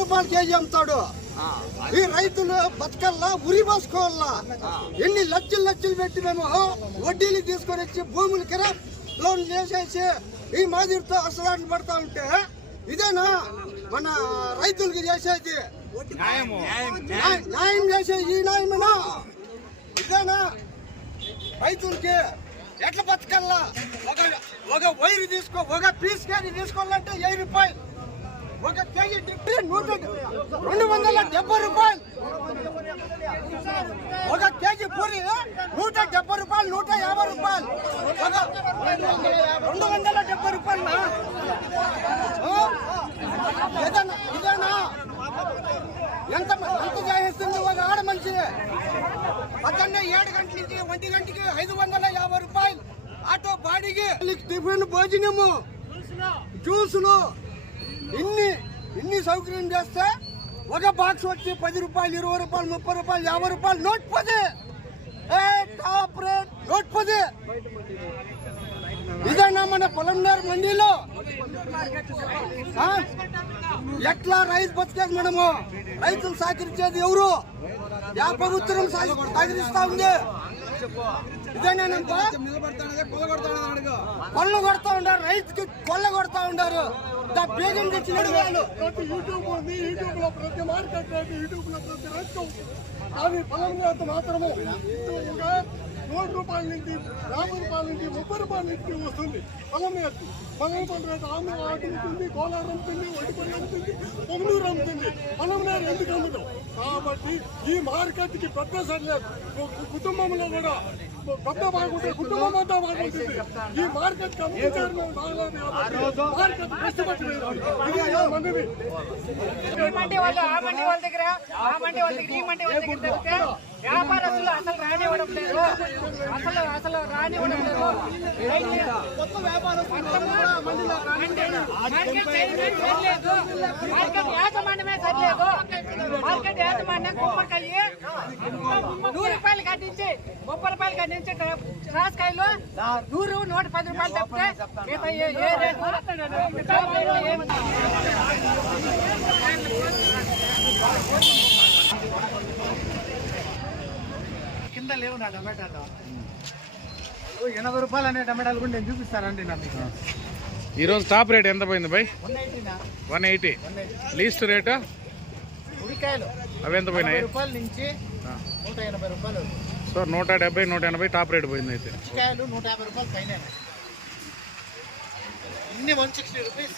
రూపాయలు కేజీ అమ్ముతాడు. ఈ రైతులు బతకల్లా, ఉరి పోసుకోవాలా. ఎన్ని లక్షలు పెట్టి మేము వడ్డీలు తీసుకొని వచ్చి భూములు కిరా లోన్ చేసేసి ఈ మాదిరితో అసలాట్లు పడతా ఉంటే ఇదేనా మన రైతులకి చేసేది? న్యాయం చేసేది ఈ న్యాయమేనా? ఇదేనా రైతులకి? ఎట్లా బతకల్లా? ఒక వైరు తీసుకో, ఒక పీస్ కేజీ తీసుకోవాలంటే 1000 రూపాయలు, ఒక కేజీ 270 రూపాయలు, ఒక కేజీ పూరి 170 రూపాయలు, 150 రూపాయలు, 270 రూపాయలు. ఇదేనా? ఎంత చేస్తుంది ఒక ఆడ మనిషి? పొద్దున్నే 7 గంటల నుంచి 1 గంటకి 550 రూపాయలు ఆటో బాడీకి, టిఫిన్, భోజనము, జ్యూసులు, ఇన్ని సౌకర్యం చేస్తే ఒక బాక్స్ వచ్చి 10 రూపాయలు, 20 రూపాయలు, 30 రూపాయలు, 50 రూపాయలు, 110. Top rate 110. ఇదేనా మన పొలంనేరు మండీలో? ఎట్లా రైతు బతికేది? మనము రైతులు సహకరించేది ఎవరు? ప్రభుత్వం సహకరిస్తా ఉంది. ఇదేనంతా కొల్ల కొడతా ఉండారు, రైతుకి కొల్ల కొడతా ఉండారు. బేగం తెచ్చినాడు వాళ్ళు. యూట్యూబ్ ఉంది, యూట్యూబ్ లో ప్రతి మార్కెట్ రేటు, యూట్యూబ్ లో ప్రతి రైతు. కానీ పొలం రేటు మాత్రము 100 రూపాయల నుంచి 50 రూపాయల నుంచి 30 రూపాయల నుంచి వస్తుంది పొలం రేటు. పొలం రేటు ఆమె అమ్ముతుంది, కోలార్ అమ్ముతుంది, వడ్డిపల్లి అమ్ముతుంది, పొంగనూరు అమ్ముతుంది. పొలం రేటు ఎందుకు అమ్ముతాం? కాబట్టి ఈ మార్కెట్ కి పెద్ద సరిలేదు. కుటుంబంలో కూడా పెద్ద బాగుంటే కుటుంబం అంతా బాగుంటుంది. ఈ మార్కెట్ మార్కెట్ కష్టపడుతుంది. మండి వాళ్ళు ఆ మండి వాళ్ళ దగ్గర, ఆ మండి వాళ్ళ దగ్గర, ఈ మండి వాళ్ళ దగ్గర తప్పితే వ్యాపారస్తులు అసలు రానివ్వడం లేదు. అసలు రానివ్వడం లేదు. మార్కెట్ యాజమాన్యమే సరిలేదు. మార్కెట్ యాజమాన్యం కుమ్మకాయ 100 రూపాయలు కట్టించి 30 రూపాయలు కట్టించి రాజకాయలు 100, 110 రూపాయలు తప్పితే మిగతా ఏ రేటు కింద లేవు నా టమాటాలు. 80 రూపాయలు అనే టమాటాలు కూడా నేను చూపిస్తానండి. నాకు ఈరోజు టాప్ రేట్ ఎంత పోయింది బై? 180. లీస్ట్ రేటు ఉడికాయలు అవి ఎంత పోయినాయి? రూపాయల నుంచి 180 రూపాయలు. సో 170, 180 టాప్ రేట్ పోయింది. అయితే ఉడికాయలు 150 రూపాయలు పైన, ఇన్ని 160 రూపీస్.